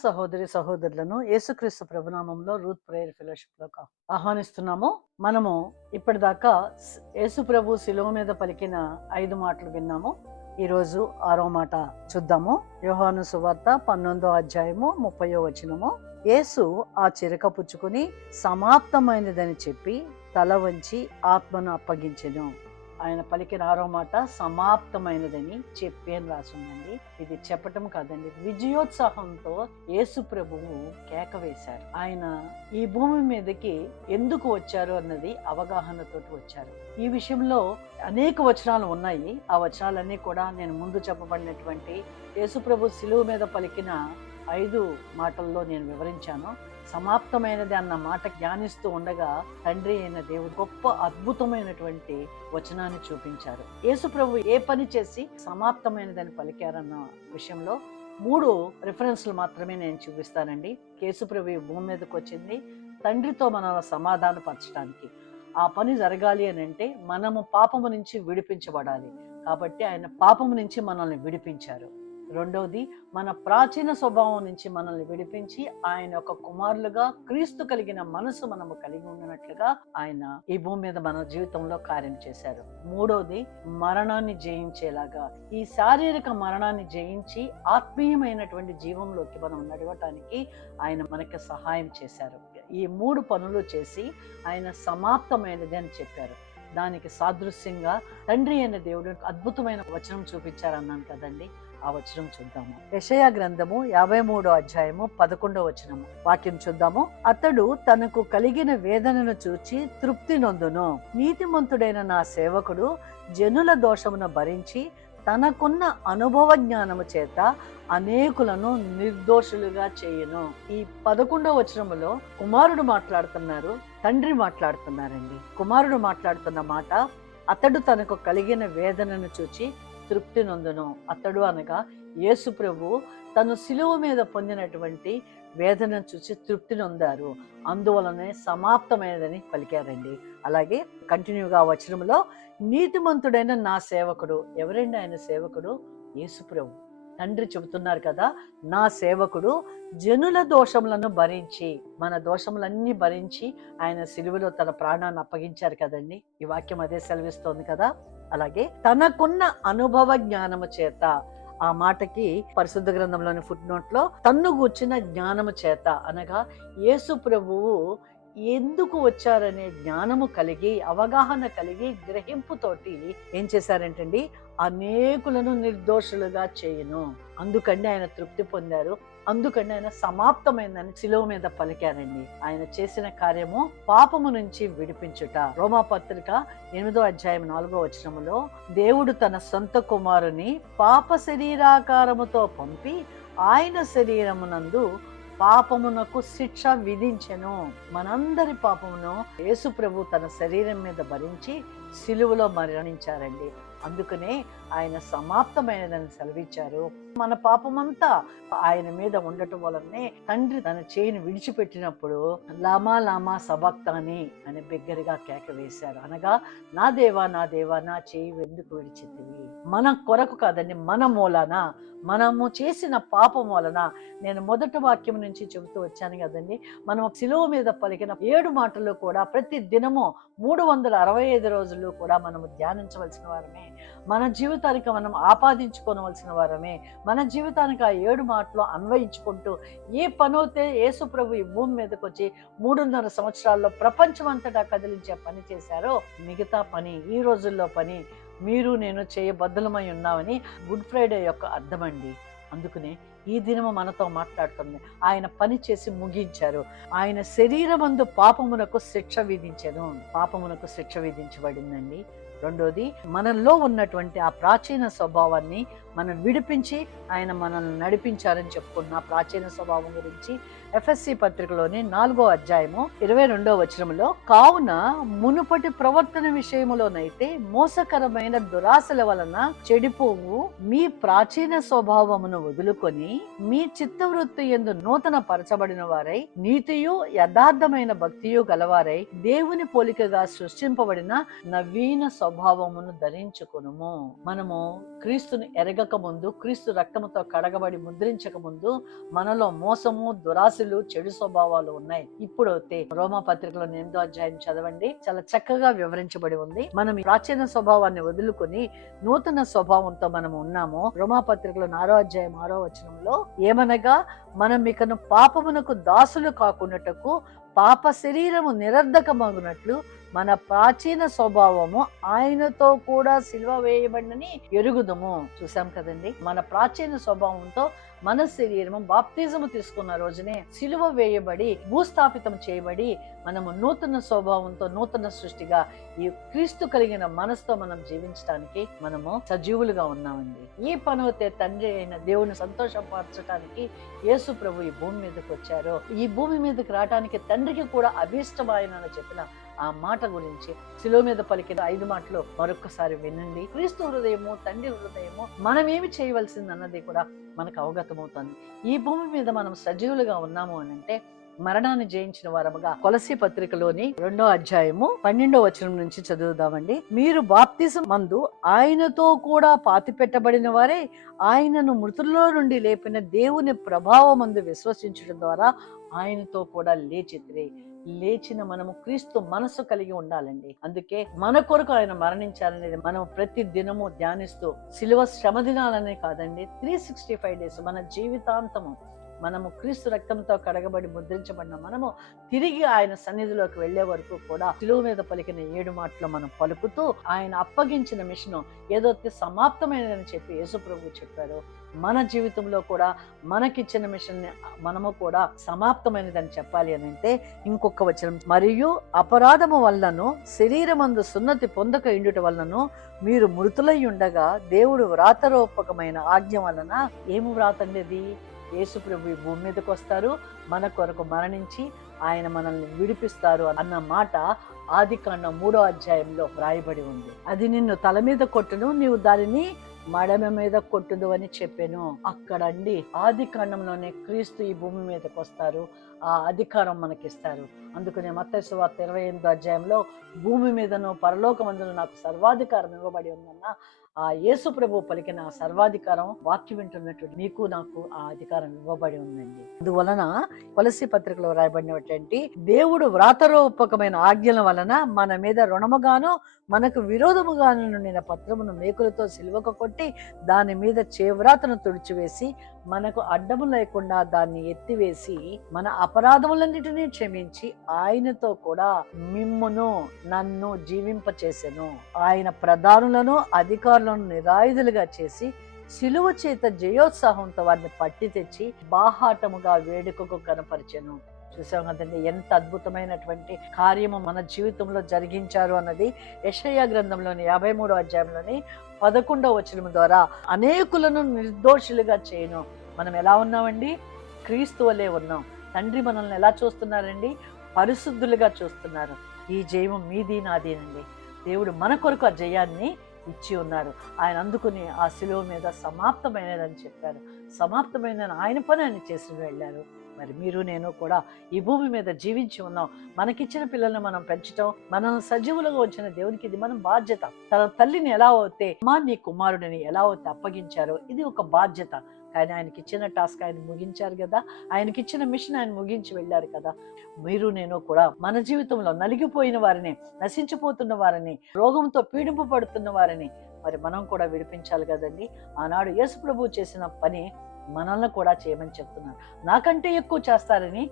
సహోదరి సహోదరులను యేసుక్రీస్తు ప్రభునామంలో రూత్ ప్రేయర్ ఫెలోషిప్ లో ఆహ్వానిస్తున్నాము. మనము ఇప్పటిదాకా యేసు ప్రభు శిలువ మీద పలికిన 5 మాటలు విన్నాము. ఈరోజు 6వ మాట చూద్దాము. యోహాను సువార్త 19వ అధ్యాయము 30వ వచనము. యేసు ఆ చిరక పుచ్చుకుని సమాప్తమైనదని చెప్పి తల వంచి ఆత్మను అప్పగించెను. ఆయన పలికిన 6వ మాట సమాప్తమైనదని చెప్పి అని రాసిందండి. ఇది చెప్పటం కాదండి, విజయోత్సాహంతో యేసు ప్రభువు కేక వేశారు. ఆయన ఈ భూమి మీదకి ఎందుకు వచ్చారు అన్నది అవగాహనతోటి వచ్చారు. ఈ విషయంలో అనేక వచనాలు ఉన్నాయి. ఆ వచనాలన్నీ కూడా నేను ముందు చెప్పబడినటువంటి యేసు ప్రభు శిలువ మీద పలికిన 5 మాటల్లో నేను వివరించాను. సమాప్తమైనది అన్న మాట ధ్యానిస్తూ ఉండగా తండ్రి అయిన దేవుడు గొప్ప అద్భుతమైనటువంటి వచనాన్ని చూపించారు. యేసు ప్రభు ఏ పని చేసి సమాప్తమైనదని పలికారన్న విషయంలో 3 రిఫరెన్స్లు మాత్రమే నేను చూపిస్తానండి. యేసు ప్రభు భూమి మీదకి వచ్చింది తండ్రితో మనల్ని సమాధానపరచడానికి. ఆ పని జరగాలి అని అంటే మనము పాపము నుంచి విడిపించబడాలి. కాబట్టి ఆయన పాపము నుంచి మనల్ని విడిపించారు. రెండవది, మన ప్రాచీన స్వభావం నుంచి మనల్ని విడిపించి ఆయన ఒక కుమారులుగా క్రీస్తు కలిగిన మనసు మనము కలిగి ఉన్నట్లుగా ఆయన ఈ భూమి మీద మన జీవితంలో కార్యం చేశారు. మూడవది, మరణాన్ని జయించేలాగా ఈ శారీరక మరణాన్ని జయించి ఆత్మీయమైనటువంటి జీవంలోకి మనం నడవటానికి ఆయన మనకి సహాయం చేశారు. ఈ 3 పనులు చేసి ఆయన సమాప్తమైనది అని చెప్పారు. దానికి సాదృశ్యంగా తండ్రి అయిన దేవుడు అద్భుతమైన వచనం చూపించారన్నాను కదండి. ఆ వచనం చూద్దాము. యెషయా గ్రంథము 53వ అధ్యాయము 11వ వచనము. వాక్యం చూద్దాము. అతడు తనకు కలిగిన వేదనను చూచి తృప్తి నొందును. నీతిమంతుడైన నా సేవకుడు జనుల దోషమును భరించి తనకున్న అనుభవ జ్ఞానము చేత అనేకులను నిర్దోషులుగా చేయును. ఈ 11వ వచనములో కుమారుడు మాట్లాడుతున్నారు, తండ్రి మాట్లాడుతున్నారండి. కుమారుడు మాట్లాడుతున్న మాట, అతడు తనకు కలిగిన వేదనను చూచి తృప్తి నొందును. అతడు అనగా యేసు ప్రభు తను శిలువ మీద పొందినటువంటి వేదనను చూసి తృప్తి నొందారు. అందువలనే సమాప్తమైనదని పలికారండి. అలాగే కంటిన్యూగా వచనంలో నీతిమంతుడైన నా సేవకుడు. ఎవరండి ఆయన సేవకుడు? యేసు ప్రభు. తండ్రి చెబుతున్నారు కదా, నా సేవకుడు జనుల దోషములను భరించి, మన దోషములన్నీ భరించి ఆయన సిలువలో తన ప్రాణాన్ని అప్పగించారు కదండి. ఈ వాక్యం అదే సెలవిస్తోంది కదా. అలాగే తనకున్న అనుభవ జ్ఞానము చేత, ఆ మాటకి పరిశుద్ధ గ్రంథంలోని ఫుట్ నోట్ లో తన్ను గూర్చిన జ్ఞానము చేత అనగా యేసు ప్రభువు ఎందుకు వచ్చారనే జ్ఞానము కలిగి, అవగాహన కలిగి, గ్రహింపుతోటి ఏం చేశారంటండి, అనేకులను నిర్దోషులుగా చేయును. అందుకని ఆయన తృప్తి పొందారు. అందుకని ఆయన సమాప్తమైందని శిలువ మీద పలికారండి. ఆయన చేసిన కార్యము పాపము నుంచి విడిపించుట. రోమాపత్రిక 8వ అధ్యాయం 4వ వచనములో దేవుడు తన సొంత కుమారుని పాప శరీరాకారముతో పంపి ఆయన శరీరమునందు పాపమునకు శిక్ష విధించెను. మనందరి పాపమును యేసు ప్రభు తన శరీరం మీద భరించి సిలువలో మరణించారండి. అందుకనే ఆయన సమాప్తమైనదని సెలవిచ్చారు. మన పాపమంతా ఆయన మీద ఉండటం వలనే తండ్రి తన చేయిని విడిచిపెట్టినప్పుడు లామా లామా సబక్తాని అని బిగ్గరగా కేక వేశారు. అనగా నా దేవా నా దేవా నా చేయి ఎందుకు విడిచితివి? మన కొరకు కాదండి, మన మూలన, మనము చేసిన పాపం వలన. నేను మొదటి వాక్యం నుంచి చెబుతూ వచ్చాను కదండి, మనం శిలువ మీద పలికిన 7 మాటలు కూడా ప్రతి దినము 365 రోజులు కూడా మనము ధ్యానించవలసిన వారమే. మన జీవితానికి మనం ఆపాదించుకోవలసిన వారమే. మన జీవితానికి ఆ 7 మాటలు అన్వయించుకుంటూ ఏ పనైతే యేసు ప్రభు ఈ భూమి మీదకి వచ్చి 3.5 సంవత్సరాల్లో ప్రపంచం అంతటా కదిలించే పని చేశారో, మిగతా పని, ఈ రోజుల్లో పని మీరు నేను చేయబద్ధులమై ఉన్నామని గుడ్ ఫ్రైడే యొక్క అర్థమండి. అందుకనే ఈ దినము మనతో మాట్లాడుతుంది. ఆయన పని చేసి ముగించారు. ఆయన శరీరమందు పాపమునకు శిక్ష విధించెను. పాపమునకు శిక్ష విధించబడిందండి. రెండోది, మనలో ఉన్నటువంటి ఆ ప్రాచీన స్వభావాన్ని మనం విడిపించి ఆయన మనల్ని నడిపించారని చెప్పుకున్న ప్రాచీన స్వభావం గురించి ఎఫ్ఎస్సి పత్రికలోని 4వ అధ్యాయము 22వ వచనంలో, కావున మునుపటి ప్రవర్తన విషయములోనైతే మోసకరమైన దురాశల వలన చెడిపోవు మీ ప్రాచీన స్వభావమును వదులుకొని మీ చిత్తవృత్తి యందు నూతన పరచబడిన వారై నీతియు యథార్థమైన భక్తియు గలవారై దేవుని పోలికగా సృష్టింపబడిన నవీన స్వభావమును ధరించుకొనుము. మనము క్రీస్తుని ఎరగ దిగక ముందు, క్రీస్తు రక్తముతో కడగబడి ముద్రించక ముందు మనలో మోసము, దురాశలు, చెడు స్వభావాలు ఉన్నాయి. ఇప్పుడైతే రోమా పత్రికలో 8వ అధ్యాయం చదవండి, చాలా చక్కగా వివరించబడి ఉంది. మనం ప్రాచీన స్వభావాన్ని వదులుకొని నూతన స్వభావంతో మనం ఉన్నాము. రోమా పత్రికలో 4వ అధ్యాయం 6వ వచనంలో ఏమనగా, మనం ఇకను పాపమునకు దాసులు కాకుండాటకు పాప శరీరము నిరర్ధకమగునట్లు మన ప్రాచీన స్వభావము ఆయనతో కూడా సిలువ వేయబడినని ఎరుగుదము. చూసాం కదండి, మన ప్రాచీన స్వభావంతో మన శరీరము బాప్తిజము తీసుకున్న రోజునే సిలువ వేయబడి భూస్థాపితం చేయబడి మనము నూతన స్వభావంతో నూతన సృష్టిగా ఈ క్రీస్తు కలిగిన మనసుతో మనం జీవించడానికి మనము సజీవులుగా ఉన్నామండి. ఈ పనైతే తండ్రి అయిన దేవుని సంతోషపరచడానికి యేసు ప్రభు ఈ భూమి మీదకి వచ్చారు. ఈ భూమి మీదకి రావడానికి తండ్రికి కూడా అభీష్టమైన చెప్పిన ఆ మాట గురించి శిలువ మీద పలికిన 5 మాటలు మరొకసారి వినండి. క్రీస్తు హృదయము, తండ్రి హృదయము, మనం ఏమి చేయవలసింది అన్నది కూడా మనకు అవగతమవుతుంది. ఈ భూమి మీద మనం సజీవులుగా ఉన్నాము అని అంటే మరణాన్ని జయించిన వారముగా కొలసీ పత్రికలోని 2వ అధ్యాయము 12వ వచనం నుంచి చదువుదామండి. మీరు బాప్తిజం మందు ఆయనతో కూడా పాతి పెట్టబడిన వారే ఆయనను మృతుల్లో నుండి లేపిన దేవుని ప్రభావమందు విశ్వసించడం ద్వారా ఆయనతో కూడా లేచిన మనము క్రీస్తు మనసు కలిగి ఉండాలండి. అందుకే మన కొరకు ఆయన మరణించాలనేది మనం ప్రతి దినము ధ్యానిస్తూ, సిలువ శ్రమ దినాలనే కాదండి, 365 డేస్ మన జీవితాంతము మనము క్రీస్తు రక్తంతో కడగబడి ముద్రించబడిన మనము తిరిగి ఆయన సన్నిధిలోకి వెళ్లే వరకు కూడా సిలువ మీద పలికిన 7 మాటలు మనం పలుకుతూ ఆయన అప్పగించిన మిషను ఏదైతే సమాప్తమైనదని చెప్పి యేసు ప్రభువు చెప్పారో, మన జీవితంలో కూడా మనకిచ్చిన మిషన్ మనము కూడా సమాప్తమైనదని చెప్పాలి అని అంటే ఇంకొక వచనం, మరియు అపరాధము వలనను శరీరమందు సున్నతి పొందక ఇండుట వలనను మీరు మృతులై ఉండగా దేవుడు వ్రాతరూపకమైన ఆజ్ఞ వలన ఏమి వ్రాతండి? యేసు ప్రభు ఈ భూమి మీదకి వస్తారు, మన కొరకు మరణించి ఆయన మనల్ని విడిపిస్తారు అన్న మాట ఆదికాండం 3వ అధ్యాయంలో వ్రాయబడి ఉంది. అది నిన్ను తల మీద కొట్టును, నీవు దానిని మడమ మీద కొట్టుదు అని చెప్పాను. అక్కడండి ఆదికాండంలోనే క్రీస్తు ఈ భూమి మీదకి వస్తారు, ఆ అధికారం మనకిస్తారు. అందుకనే మత్తయి సువార్త 28వ అధ్యాయంలో భూమి మీదను పరలోకమందును నాకు సర్వాధికారం ఇవ్వబడి ఉందన్న ఆ యేసు ప్రభు పలికిన ఆ సర్వాధికారం వాక్యం వింటున్నటువంటి మీకు నాకు ఆ అధికారం ఇవ్వబడి ఉందండి. అందువలన కొలసీ పత్రికలో రాయబడినటువంటి దేవుడు వ్రాతరూపకమైన ఆజ్ఞల వలన మన మీద రుణముగాను మనకు విరోధముగాను నిన్న పత్రమును మేకులతో సిలువకు కొట్టి దాని మీద చేవ్రాతను తుడిచివేసి మనకు అడ్డము లేకుండా దాన్ని ఎత్తివేసి మన అపరాధములన్నిటినీ క్షమించి ఆయనతో కూడా మిమ్మును నన్ను జీవింపచేసెను. ఆయన ప్రధానులను అధికారులను నిరాయుధులుగా చేసి సిలువ చేత జయోత్సాహంతో వారిని పట్టి తెచ్చి బాహాటముగా వేడుకకు కనపరిచెను. చూసాం కదండి, ఎంత అద్భుతమైనటువంటి కార్యము మన జీవితంలో జరిగించారు అన్నది యెషయా గ్రంథంలోని 53వ అధ్యాయంలోని 11వ వచనం ద్వారా అనేకులను నిర్దోషులుగా చేయను. మనం ఎలా ఉన్నామండి? క్రీస్తు వలె ఉన్నాం. తండ్రి మనల్ని ఎలా చూస్తున్నారండి? పరిశుద్ధులుగా చూస్తున్నారు. ఈ జయము మీది నాదేనండి. దేవుడు మన కొరకు ఆ జయాన్ని ఇచ్చి ఉన్నారు. ఆయన అందుకుని ఆ శిలువ మీద సమాప్తమైనదని చెప్పారు. సమాప్తమైన ఆయన పని ఆయన చేసి వెళ్ళారు. మరి మీరు నేను కూడా ఈ భూమి మీద జీవించి ఉన్నాం. మనకిచ్చిన పిల్లల్ని మనం పెంచటం, మనం సజీవులుగా వచ్చిన దేవునికి ఇది మనం బాధ్యత. తన తల్లిని ఎలా అయితే నీ కుమారుడిని ఎలా అయితే అప్పగించారో ఇది ఒక బాధ్యత. కానీ ఆయనకి ఇచ్చిన టాస్క్ ఆయన ముగించారు కదా, ఆయనకి ఇచ్చిన మిషన్ ఆయన ముగించి వెళ్ళారు కదా. మీరు నేను కూడా మన జీవితంలో నలిగిపోయిన వారిని, నశించిపోతున్న వారిని, రోగంతో పీడింపబడుతున్న వారిని మరి మనం కూడా విడిపించాలి కదండి. ఆనాడు యేసు ప్రభువు చేసిన పని మనల్ని కూడా చేయమని చెప్తున్నారు. నాకంటే ఎక్కువ చేస్తారని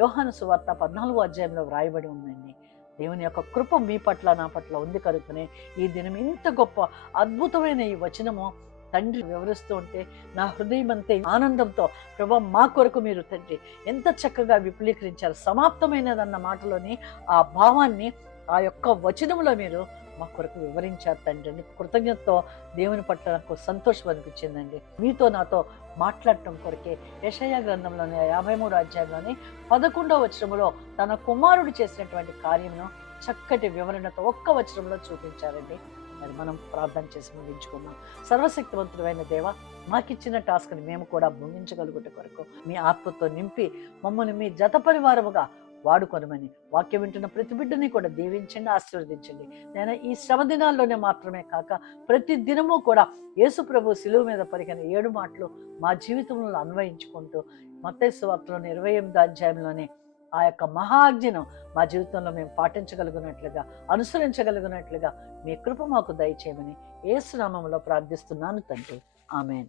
యోహాను సువార్త 14వ అధ్యాయంలో వ్రాయబడి ఉందండి. దేవుని యొక్క కృప మీ పట్ల నా పట్ల ఉంది కనుకనే ఈ దినం ఇంత గొప్ప అద్భుతమైన ఈ వచనము తండ్రి వివరిస్తూ ఉంటే నా హృదయం అంతే ఆనందంతో, ప్రభా మా కొరకు మీరు తండ్రి ఎంత చక్కగా విపులీకరించారు. సమాప్తమైనదన్న మాటలోని ఆ భావాన్ని ఆ యొక్క వచనంలో మీరు మా కొరకు వివరించారు తండ్రిని. కృతజ్ఞతతో దేవుని పట్ల నాకు సంతోషం అనిపించిందండి. మీతో నాతో మాట్లాడటం కొరకే యెషయా గ్రంథంలోని 53వ అధ్యాయంలోని 11వ వచనంలో తన కుమారుడు చేసినటువంటి కార్యమును చక్కటి వివరణతో ఒక్క వచనంలో చూపించారండి. మరి మనం ప్రార్థన చేసి ముగించుకున్నాం. సర్వశక్తివంతుడైన దేవ, మాకిచ్చిన టాస్క్ని మేము కూడా ముగించగలుగుట కొరకు మీ ఆత్మతో నింపి మమ్మల్ని మీ జత పరివారముగా వాడుకొనమని, వాక్యం వింటున్న ప్రతి బిడ్డని కూడా దీవించండి, ఆశీర్వదించండి. నేను ఈ శ్రమ దినాల్లోనే మాత్రమే కాక ప్రతి దినము కూడా యేసు ప్రభు శిలువ మీద పలికిన 7 మాటలు మా జీవితంలో అన్వయించుకుంటూ మత్తయి సువార్తలోని 28వ అధ్యాయంలోనే ఆ యొక్క మహాజ్ఞను మా జీవితంలో మేము పాటించగలిగినట్లుగా, అనుసరించగలిగినట్లుగా మీ కృప మాకు దయచేయమని యేసు నామములో ప్రార్థిస్తున్నాను తండ్రి. ఆమేన్.